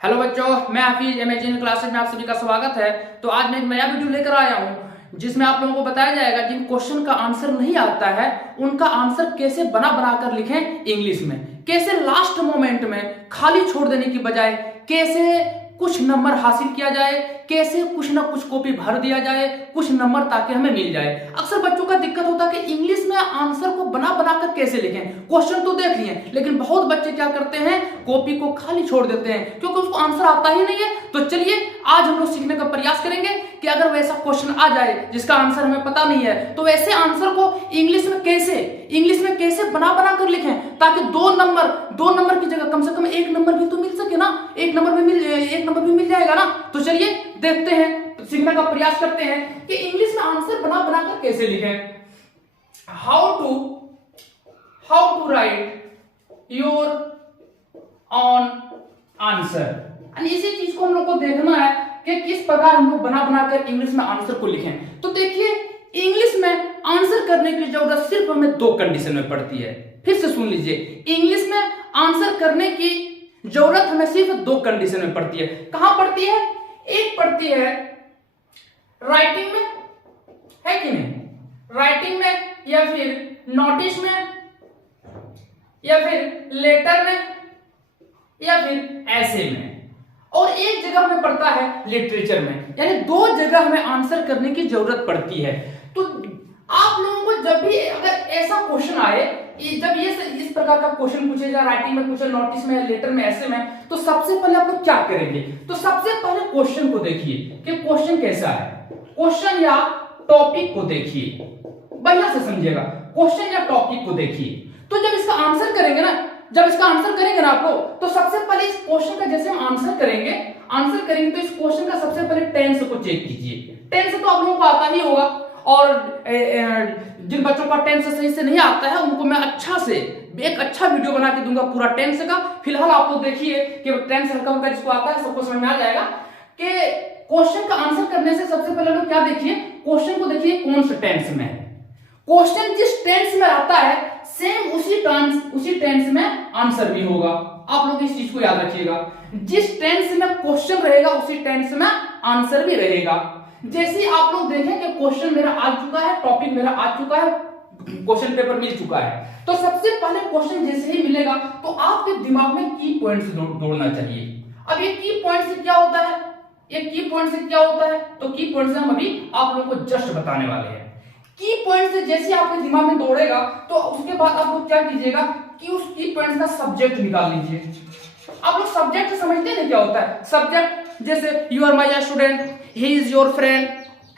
Hello बच्चों, मैं हाफिज imagine classes में आप सभी का स्वागत है। तो आज मैं एक नया वीडियो लेकर आया हूं जिसमें आप लोगों को बताया जाएगा जिन क्वेश्चन का आंसर नहीं आता है उनका आंसर कैसे बना कर लिखें इंग्लिश में, कैसे लास्ट मोमेंट में खाली छोड़ देने की बजाय कैसे कुछ नंबर हासिल किया जाए, कैसे कुछ ना कुछ कॉपी भर दिया जाए, कुछ नंबर ताकि हमें मिल जाए। अक्सर बच्चों का दिक्कत होता है कि इंग्लिश में आंसर को बना कर कैसे लिखें। क्वेश्चन तो देख लिए लेकिन बहुत बच्चे क्या करते हैं, कॉपी को खाली छोड़ देते हैं क्योंकि उसको आंसर आता ही नहीं है। तो चलिए आज हम लोग सीखने का प्रयास करेंगे कि अगर वैसा क्वेश्चन आ जाए जिसका आंसर हमें पता नहीं है तो वैसे आंसर को इंग्लिश में कैसे बना कर लिखें ताकि दो नंबर की जगह कम से कम एक नंबर भी तो मिल सके ना। एक नंबर भी मिल जाएगा ना। तो चलिए देखते हैं, तो सीखने का प्रयास करते हैं कि इंग्लिश में आंसर बना कर कैसे लिखें। How to write your own answer. इसी चीज को हम लोग को देखना है कि किस प्रकार हम लोग बना कर इंग्लिश में आंसर को लिखें। तो देखिए, इंग्लिश में आंसर करने की जरूरत सिर्फ हमें दो कंडीशन में पड़ती है। फिर से सुन लीजिए, इंग्लिश में आंसर करने की जरूरत हमें सिर्फ दो कंडीशन में पड़ती है। कहां पड़ती है? एक पड़ती है राइटिंग में, है कि नहीं, राइटिंग में या फिर नोटिस में या फिर लेटर में या फिर ऐसे में, और एक जगह हमें पड़ता है लिटरेचर में। यानी दो जगह हमें आंसर करने की जरूरत पड़ती है। तो आप लोगों को जब भी अगर ऐसा क्वेश्चन आए, जब ये इस प्रकार का क्वेश्चन पूछे जाए, राइटिंग में पूछे, नोटिस में, लेटर में, ऐसे में, तो सबसे पहले आप लोग क्या करेंगे? तो सबसे पहले क्वेश्चन को देखिए कि क्वेश्चन कैसा है। क्वेश्चन या टॉपिक को देखिए, बढ़िया से समझिएगा। क्वेश्चन या टॉपिक को देखिए। तो जब इसका आंसर करेंगे ना आप लोग, तो सबसे पहले इस क्वेश्चन का जैसे हम आंसर करेंगे तो इस क्वेश्चन का सबसे पहले टेंस को चेक कीजिए। टेंस तो आप लोगों को आता ही होगा, और जिन बच्चों का टेंस सही से नहीं आता है उनको मैं एक अच्छा वीडियो बना के दूंगा पूरा टेंस का। फिलहाल आप लोग देखिए कि टेंस हल्का जिसको आता है सबको समझ में आ जाएगा कि क्वेश्चन का आंसर करने से सबसे पहले लोग क्या देखिए, क्वेश्चन को देखिए कौन से टेंस में है। क्वेश्चन जिस टेंस में आता है सेम उसी टेंस में आंसर भी होगा। आप लोग इस चीज को याद रखिएगा, जिस टेंस में क्वेश्चन रहेगा उसी टेंस में आंसर भी रहेगा। जैसे आप लोग देखें कि क्वेश्चन मेरा आ चुका है, टॉपिक मेरा आ चुका है, क्वेश्चन पेपर मिल चुका है, तो सबसे पहले क्वेश्चन जैसे ही मिलेगा तो आपके दिमाग में की पॉइंट्स जोड़ना चाहिए। अब ये की पॉइंट से क्या होता है, तो की पॉइंट से हम अभी आप लोगों को जस्ट बताने वाले हैं। की पॉइंट से जैसे आपके दिमाग में दौड़ेगा तो उसके बाद आप लोग क्या कीजिएगा कि उस की पॉइंट का सब्जेक्ट निकाल लीजिए। आप लोग सब्जेक्ट समझते हैं क्या होता है? सब्जेक्ट जैसे you are my student, he is your friend,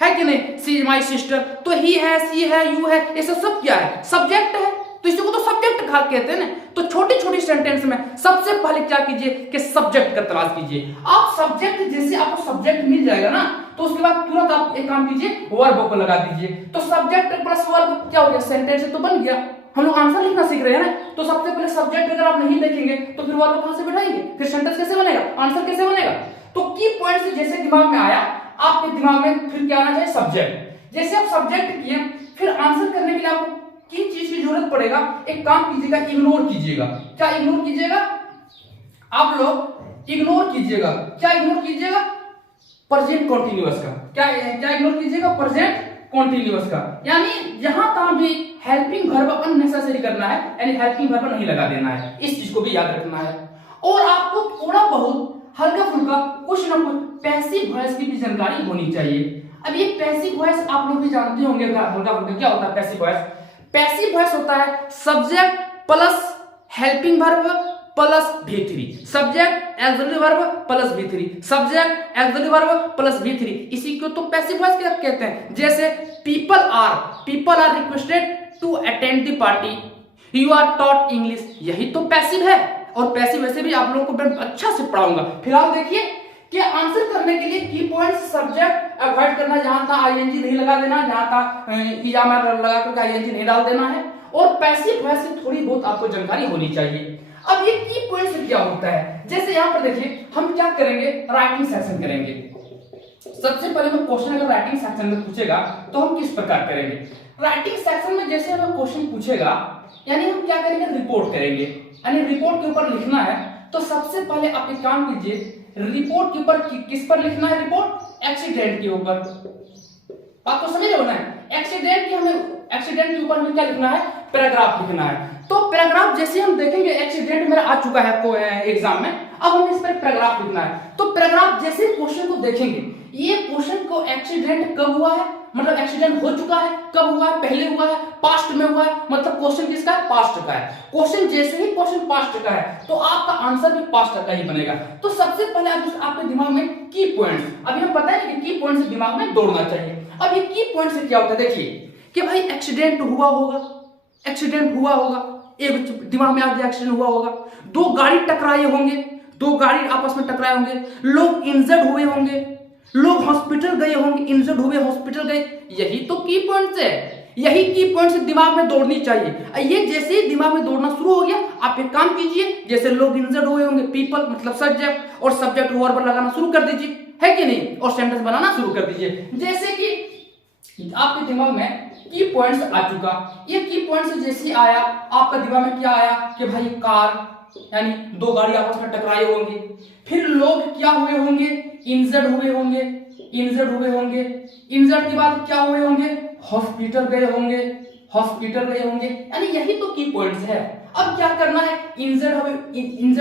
है कि नहीं, सी इज माई सिस्टर। तो ही है, सी है, यू है, ये सब क्या है? सब्जेक्ट है। तो इसी को तो सब्जेक्ट कहते हैं ना। तो छोटी सेंटेंस में सबसे पहले क्या कीजिए कि सब्जेक्ट का तलाश कीजिए। आप सब्जेक्ट जैसे आपको सब्जेक्ट मिल जाएगा ना तो उसके बाद तुरंत आप एक काम कीजिए, वर्ब को लगा दीजिए। तो सब्जेक्ट प्लस वर्ब क्या हो गया? सेंटेंस तो बन गया। हम लोग आंसर लिखना सीख रहे हैं ना, तो सबसे पहले सब्जेक्ट अगर आप नहीं देखेंगे तो फिर वर्ब कहां से बैठाएंगे, फिर सेंटेंस कैसे बनेगा, आंसर कैसे बनेगा? तो की पॉइंट से जैसे दिमाग में आया, आपके दिमाग में फिर क्या आना चाहिए? सब्जेक्ट। जैसे आप सब्जेक्ट किए, फिर आंसर करने के लिए आपको किन चीज की जरूरत पड़ेगा? एक काम कीजिएगा, इग्नोर कीजिएगा। क्या इग्नोर कीजिएगा? आप लोग इग्नोर कीजिएगा। क्या इग्नोर कीजिएगा? प्रेजेंट कॉन्टिन्यूअस का। क्या इग्नोर कीजिएगा? प्रेजेंट कॉन्टिन्यूअस का। यानी जहां तहां भी हेल्पिंग वर्ब अननेसेसरी करना है, यानी हेल्पिंग वर्ब नहीं लगा देना है। इस चीज को भी याद रखना है। और आपको थोड़ा बहुत हल्का फुल्का कुछ ना कुछ पैसिव वॉइस की भी जानकारी होनी चाहिए। अब ये पैसिव वॉइस आप लोग भी जानते होंगे हल्का फुल्का क्या होता है। पैसिव वॉइस होता है subject plus helping verb plus V3, subject axillary verb plus V3, subject axillary verb plus V3। इसी को तो पैसिव वॉइस क्या कहते हैं। जैसे people are requested to attend the party, you are taught English, यही तो पैसिव है। और पैसिव वैसे भी आप लोगों को मैं अच्छा से पढ़ाऊंगा। फिलहाल देखिए कि आंसर करने के लिए की पॉइंट्स सब्जेक्ट अवॉइड करना, जहां था आईएनजी नहीं लगा देना, जहां था ईआर लगा करके आईएनजी नहीं डाल देना है। और पैसिव वॉइस से थोड़ी बहुत आपको जानकारी होनी चाहिए। अब ये की पॉइंट से क्या होता है, जैसे यहां पर देखिए हम क्या करेंगे, राइटिंग सेक्शन करेंगे। सबसे पहले मैं क्वेश्चन अगर राइटिंग सेक्शन में पूछेगा तो हम किस प्रकार करेंगे। राइटिंग सेक्शन में जैसे हमें क्वेश्चन पूछेगा, यानी हम क्या करेंगे, रिपोर्ट करेंगे। यानी रिपोर्ट के ऊपर लिखना है तो सबसे पहले आप एक काम कीजिए रिपोर्ट के ऊपर किस पर लिखना है? रिपोर्ट एक्सीडेंट के ऊपर। बात को समझ रहे हो ना? एक्सीडेंट के ऊपर हमें क्या लिखना है? पैराग्राफ लिखना है। तो पैराग्राफ जैसे हम देखेंगे, एक्सीडेंट मेरा आ चुका है एग्जाम में, अब हमें इस पर पैराग्राफ लिखना है। तो पैराग्राफ जैसे क्वेश्चन को देखेंगे, ये क्वेश्चन को एक्सीडेंट कब हुआ है, मतलब एक्सीडेंट हो चुका है, कब हुआ है, पहले हुआ है, पास्ट में हुआ है, मतलब क्वेश्चन किसका है? पास्ट का है। क्वेश्चन जैसे ही क्वेश्चन पास्ट का है तो आपका आंसर भी पास्ट का ही बनेगा। तो सबसे पहले आपके दिमाग में की पॉइंट्स, अभी हम पता है कि की पॉइंट्स दिमाग में दौड़ना चाहिए। अब ये की पॉइंट से क्या होता है, देखिए कि भाई एक्सीडेंट हुआ होगा, एक्सीडेंट हुआ होगा, एक दिमाग में आ गया एक्सीडेंट हुआ होगा, दो गाड़ी टकराए होंगे, दो गाड़ी आपस में टकराए होंगे, लोग इंजर्ड हुए होंगे, लोग हॉस्पिटल गए होंगे, इंजर्ड हुए हॉस्पिटल गए, यही तो की पॉइंट्स है, यही की पॉइंट्स दिमाग में दौड़नी चाहिए। ये जैसे ही दिमाग में दौड़ना शुरू हो गया, आप एक काम कीजिए, जैसे लोग इंजर्ड हुए होंगे, पीपल मतलब सब्जेक्ट, और सब्जेक्ट वर्ब लगाना शुरू कर दीजिए, है कि नहीं, और सेंटेंस बनाना शुरू कर दीजिए। जैसे कि आपके दिमाग में की पॉइंट्स आ चुका, ये की पॉइंट्स जैसे ही आया, आपका दिमाग में क्या आया कि भाई कार, यानी दो गाड़ी आपस में टकराए होंगे, फिर लोग क्या हुए होंगे? इंजर्ड हुए होंगे, इंजर्ड हुए होंगे, इंजर्ड के बाद क्या हुए होंगे? हॉस्पिटल गए होंगे, हॉस्पिटल गए होंगे, यानी यही तो की पॉइंट्स है। अब क्या करना है? इंजर्ड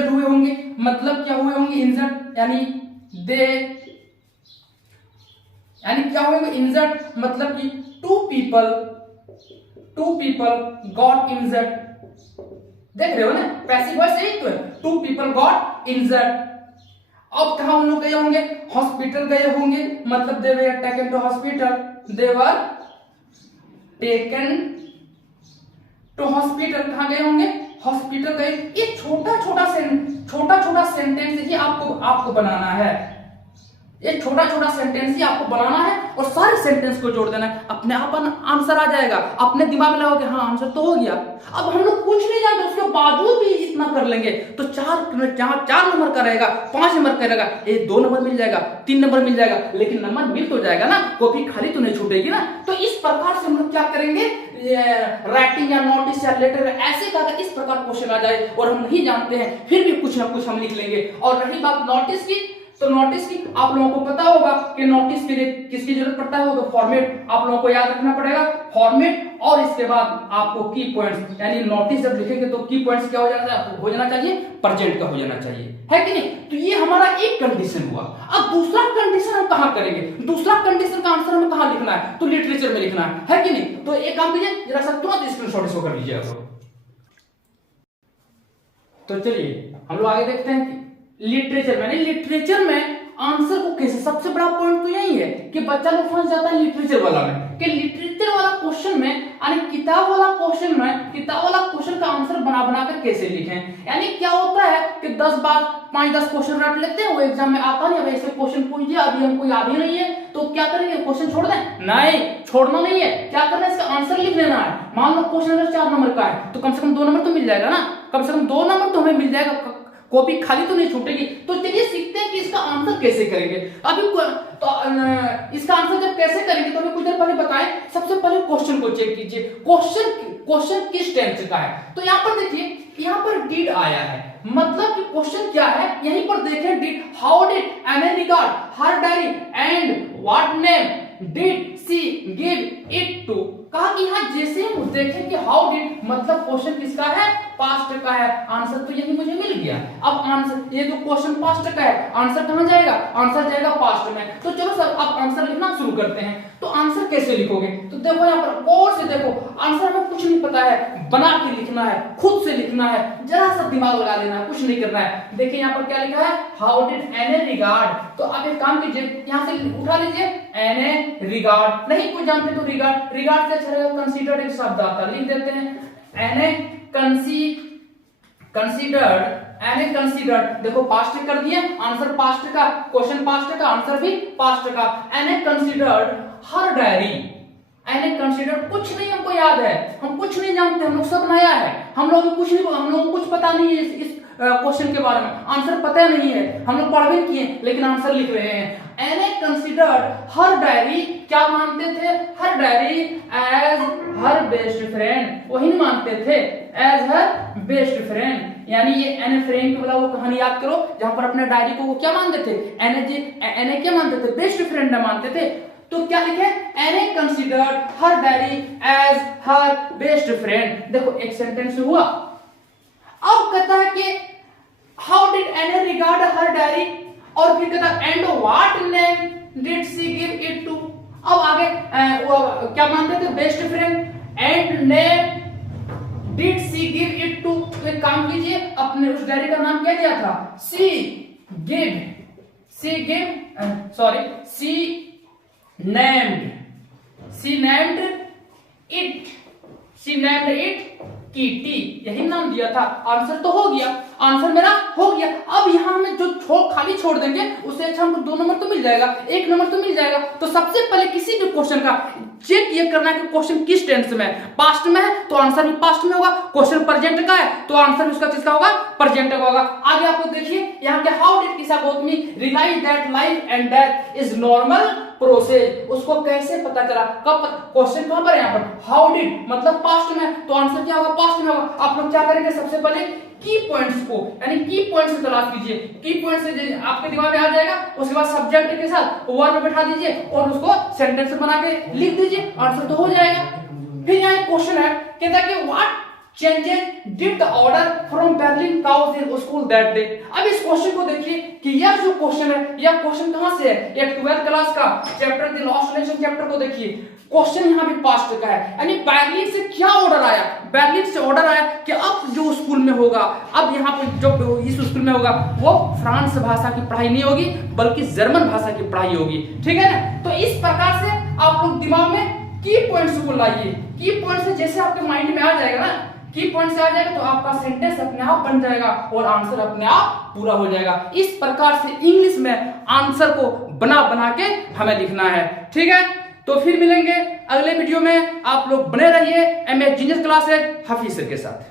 हुए होंगे, मतलब क्या हुए होंगे? इंजर्ड यानी क्या हुए? इंजर्ड मतलब कि टू पीपल गॉट इंजर्ड। देख रहे हो ना, पैसिव वॉइस यही तो है, टू पीपल गॉट इंजर्ड। अब कहां हम लोग गए होंगे? हॉस्पिटल गए होंगे, मतलब they were taken to hospital, they were taken to hospital. कहां गए होंगे? हॉस्पिटल गए। ये छोटा छोटा सेंटेंस ही आपको बनाना है, ये छोटा छोटा सेंटेंस ही आपको बनाना है, और सारे सेंटेंस को जोड़ देना है, अपने आप आंसर आ जाएगा। अपने दिमाग में लगाओगे हाँ आंसर तो हो गया। अब हम लोग कुछ नहीं जानते, उसके बावजूद भी इतना कर लेंगे तो चार नंबर का रहेगा, 5 नंबर का रहेगा, 2 नंबर मिल जाएगा, 3 नंबर मिल जाएगा, लेकिन नंबर मिल तो जाएगा ना, कॉपी खाली तो नहीं छूटेगी ना। तो इस प्रकार से हम लोग क्या करेंगे? राइटिंग या नोटिस या लेटर ऐसे का इस प्रकार क्वेश्चन आ जाए और हम नहीं जानते हैं, फिर भी कुछ ना कुछ हम लिख लेंगे। और रही बात नोटिस की, तो नोटिस की आप लोगों को पता होगा कि नोटिस के लिए किसकी जरूरत पड़ता है, तो फॉर्मेट आप लोगों को याद रखना पड़ेगा, फॉर्मेट। और इसके बाद आपको की पॉइंट्स, यानी नोटिस जब लिखेंगे तो की पॉइंट्स क्या हो जाना चाहिए? प्रेजेंट का हो जाना चाहिए, है कि नहीं। तो ये हमारा एक कंडीशन हुआ। अब दूसरा कंडीशन हम कहां करेंगे? दूसरा कंडीशन का आंसर हमें कहां लिखना है? तो लिटरेचर में लिखना है कि नहीं। तो एक काम कीजिए, जरा सा तुरंत स्क्रीनशॉट इसको कर लीजिए आप। तो चलिए हम लोग आगे देखते हैं कि लिटरेचर में आंसर को कैसे, सबसे बड़ा पॉइंट तो यही है कि बच्चा लोग फंस जाता है लिटरेचर वाला में, कि लिटरेचर वाला क्वेश्चन में, यानी किताब वाला क्वेश्चन का आंसर बना कर कैसे लिखें। यानी क्या होता है कि 5-10 क्वेश्चन रट लेते हैं, वो एग्जाम में आता नहीं, अब ऐसे क्वेश्चन पूछ दिया, अभी हमको याद ही नहीं है, तो क्या करेंगे? क्वेश्चन छोड़ दें? नहीं, छोड़ना नहीं है, क्या करना है? इसका आंसर लिख लेना है। मान लो क्वेश्चन अगर 4 नंबर का है तो कम से कम 2 नंबर तो मिल जाएगा ना, कम से कम 2 नंबर तो हमें मिल जाएगा, कॉपी खाली तो नहीं छूटेगी। तो चलिए सीखते हैं कि इसका आंसर कैसे करेंगे। अभी तो इसका आंसर जब कैसे करेंगे तो अभी कुछ देर पहले बताएं। सबसे पहले क्वेश्चन को चेक कीजिए, क्वेश्चन किस टेंस का है। तो यहाँ पर देखिए, यहाँ पर डिड आया है, मतलब कि क्वेश्चन क्या है, यहीं पर देखें did, how did Anne regard her diary and what name did she give it to. कहा कि यहाँ जैसे हम देखें कि हाउ डिड, मतलब क्वेश्चन किसका है? पास्ट का है, आंसर तो यही मुझे मिल गया। अब आंसर, ये तो क्वेश्चन पास्ट का है, आंसर कहां जाएगा? आंसर जाएगा पास्ट में। तो चलो सर अब आंसर लिखना शुरू करते हैं। तो आंसर कैसे लिखोगे? तो देखो यहाँ पर गौर से देखो, आंसर में कुछ नहीं पता है, बना के लिखना है, खुद से लिखना है, जरा सा दिमाग लगा लेना है, कुछ नहीं करना है। देखिए यहाँ पर क्या लिखा है? How did Anne regard. तो आप एक काम कीजिए, यहाँ से उठा लीजिए एनी रिगार्ड, नहीं कुछ जानते तो रिगार्ड से अच्छा रहेगा कंसीडर्ड, एक शब्द आता है, लिख देते हैं एनी कंसीडर्ड। देखो पास्ट कर दिए, आंसर पास्ट का, क्वेश्चन पास्ट का, आंसर भी पास्ट का। Any considered her diary, any considered, कुछ नहीं हमको याद है, हम कुछ नहीं जानते, हम लोग सब नया है, हम लोग को कुछ पता नहीं है इस क्वेश्चन के बारे में, आंसर पता नहीं है, हम लोग पढ़ भी किए लेकिन आंसर लिख रहे हैं। एनी कंसीडर्ड हर डायरी, क्या मानते थे? Her diary as her best friend, वही मानते थे एज हर बेस्ट फ्रेंड। यानी ये एने फ्रैंक वाला वो कहानी याद करो जहां पर अपने डायरी को वो क्या मानते थे, एने क्या मानते थे, बेस्ट फ्रेंड मानते थे। तो क्या लिखे, Anne considered her diary as her best friend. देखो एक सेंटेंस हुआ। अब कहता है कि how did Anne regard her diary, और फिर कहता है and what name did she give it to. अब आगे वो क्या मानते थे, best friend, and name did she give it to. तो एक काम कीजिए, अपने उस डायरी का नाम क्या दिया था, शी नेम्ड इट कीटी, यही नाम दिया था। आंसर तो हो गया, आंसर मेरा हो गया। अब यहाँ में जो खाली छोड़ देंगे उससे अच्छा हमको 2 नंबर तो मिल जाएगा, 1 नंबर तो मिल जाएगा। तो सबसे पहले किसी भी क्वेश्चन का चेक ये करना है कि क्वेश्चन किस टेंस में है। पास्ट में है तो आंसर भी पास्ट में होगा, क्वेश्चन प्रेजेंट का है तो आंसर भी उसका किसका होगा, प्रेजेंट का होगा। आगे आपको देखिए यहाँ के how did Kisa Gotami realise that life and death is normal process. उसको कैसे पता चला, कब, क्वेश्चन कहां पर है, यहाँ पर हाउ डिड मतलब पास्ट में, तो आंसर क्या होगा, पास्ट में होगा। आप लोग क्या करेंगे, सबसे पहले की पॉइंट्स को यानी की पॉइंट्स की तलाश कीजिए। की पॉइंट्स से आपके दिमाग में आ जाएगा, उसके बाद सब्जेक्ट के साथ वर्ब में बैठा दीजिए और उसको सेंटेंस बना के लिख दीजिए, आंसर तो हो जाएगा। फिर यहाँ एक क्वेश्चन है, कहता है कि what changes did the order from Berlin cause in school that day. अब इस क्वेश्चन को देखिए कि यह जो क्वेश्चन है, यह क्वेश्चन कहां से है, ये 12th क्लास का chapter the lost nation chapter को देखिए। क्वेश्चन यहाँ भी पास्ट का है, यानी बर्लिन से क्या ऑर्डर आया, बर्लिन से ऑर्डर आया कि अब जो स्कूल में होगा, अब यहाँ पे जो इस स्कूल में होगा वो फ्रांस भाषा की पढ़ाई नहीं होगी बल्कि जर्मन भाषा की पढ़ाई होगी, ठीक है ना। तो इस प्रकार से आप लोग दिमाग में की पॉइंट्स को लाइए। की पॉइंट से जैसे आपके माइंड में आ जाएगा ना, की पॉइंट से आ जाएगा तो आपका सेंटेंस अपने आप बन जाएगा और आंसर अपने आप पूरा हो जाएगा। इस प्रकार से इंग्लिश में आंसर को बना बना के हमें लिखना है, ठीक है। तो फिर मिलेंगे अगले वीडियो में, आप लोग बने रहिए। एमए जीनियस क्लास है हाफिज सर के साथ।